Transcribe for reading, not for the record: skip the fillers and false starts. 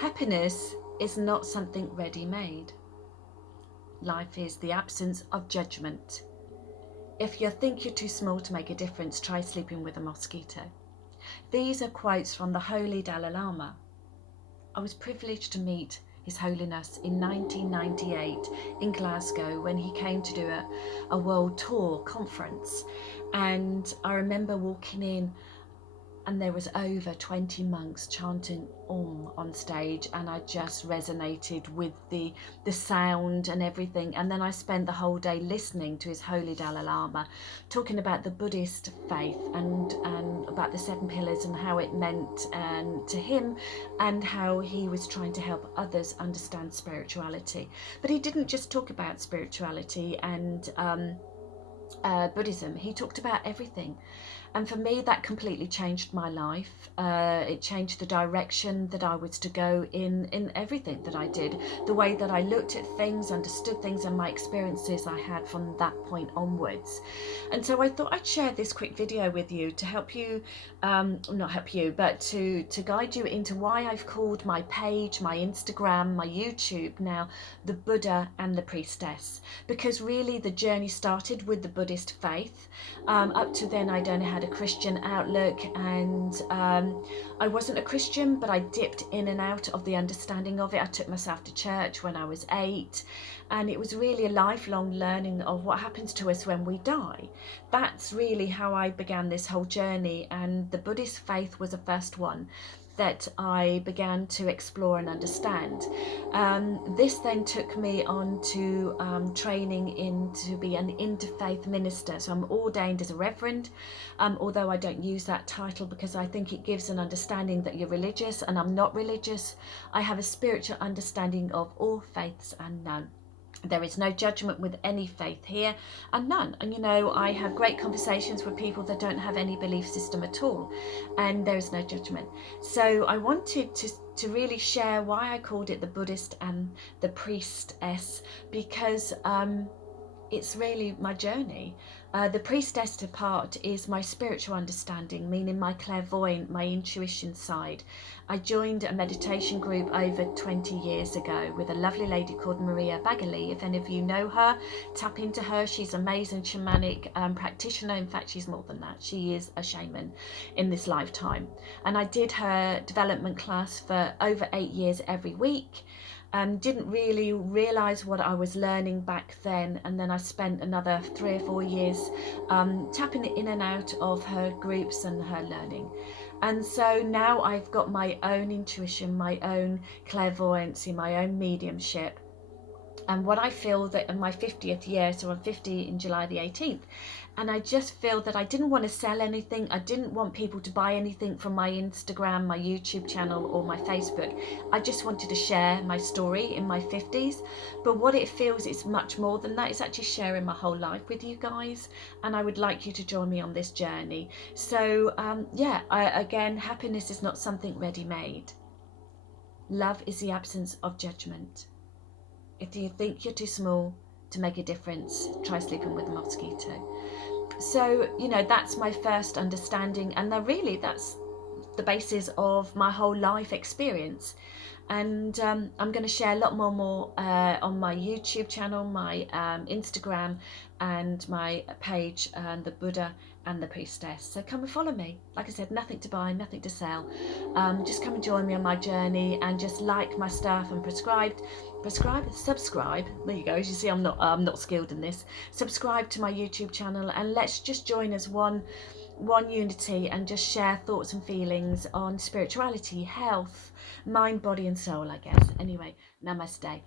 Happiness is not something ready-made. Life is the absence of judgment. If you think you're too small to make a difference, try sleeping with a mosquito. These are quotes from the Holy Dalai Lama. I was privileged to meet His Holiness in 1998 in Glasgow when he came to do a world tour conference. And I remember walking in, and there was over 20 monks chanting on stage, and I just resonated with the sound and everything. And then I spent the whole day listening to His Holy Dalai Lama talking about the Buddhist faith and about the 7 pillars and how it meant to him, and how he was trying to help others understand spirituality. But he didn't just talk about spirituality and Buddhism. He talked about everything. And for me, that completely changed my life. It changed the direction that I was to go in everything that I did, the way that I looked at things, understood things, and my experiences I had from that point onwards. And so I thought I'd share this quick video with you to help you, not help you, but to guide you into why I've called my page, my Instagram, my YouTube now, the Buddha and the Priestess. Because really the journey started with the Buddhist faith. Up to then I'd only had a Christian outlook, and I wasn't a Christian, but I dipped in and out of the understanding of it. I took myself to church when I was 8, and it was really a lifelong learning of what happens to us when we die. That's really how I began this whole journey, and the Buddhist faith was the first one that I began to explore and understand. This then took me on to training to be an interfaith minister. So I'm ordained as a reverend, although I don't use that title because I think it gives an understanding that you're religious, and I'm not religious. I have a spiritual understanding of all faiths and none. There is no judgment with any faith here, and none. And you know, I have great conversations with people that don't have any belief system at all, and there is no judgment. So I wanted to really share why I called it the Buddhist and the Priestess, because it's really my journey. The Priestess part is my spiritual understanding, meaning my clairvoyant, my intuition side. I joined a meditation group over 20 years ago with a lovely lady called Maria Bagali. If any of you know her, tap into her. She's an amazing shamanic practitioner. In fact, she's more than that. She is a shaman in this lifetime. And I did her development class for over 8 years every week. Didn't really realise what I was learning back then, and then I spent another 3 or 4 years tapping in and out of her groups and her learning. And so now I've got my own intuition, my own clairvoyancy, my own mediumship. And what I feel that in my 50th year, so I'm 50 in July the 18th, and I just feel that I didn't want to sell anything. I didn't want people to buy anything from my Instagram, my YouTube channel, or my Facebook. I just wanted to share my story in my 50s. But what it feels is much more than that. It's actually sharing my whole life with you guys. And I would like you to join me on this journey. So yeah, again, happiness is not something ready-made. Love is the absence of judgment. If you think you're too small to make a difference, try sleeping with a mosquito. So, you know, that's my first understanding, and really that's the basis of my whole life experience. And I'm going to share a lot more on my YouTube channel, my Instagram, and my page, the Buddha and the Priestess. So come and follow me. Like I said, nothing to buy, nothing to sell. Just come and join me on my journey, and just like my stuff and subscribe. There you go. As you see, I'm not skilled in this. Subscribe to my YouTube channel, and let's just join as one unity and just share thoughts and feelings on spirituality, health, mind, body and soul, I guess. Anyway, namaste.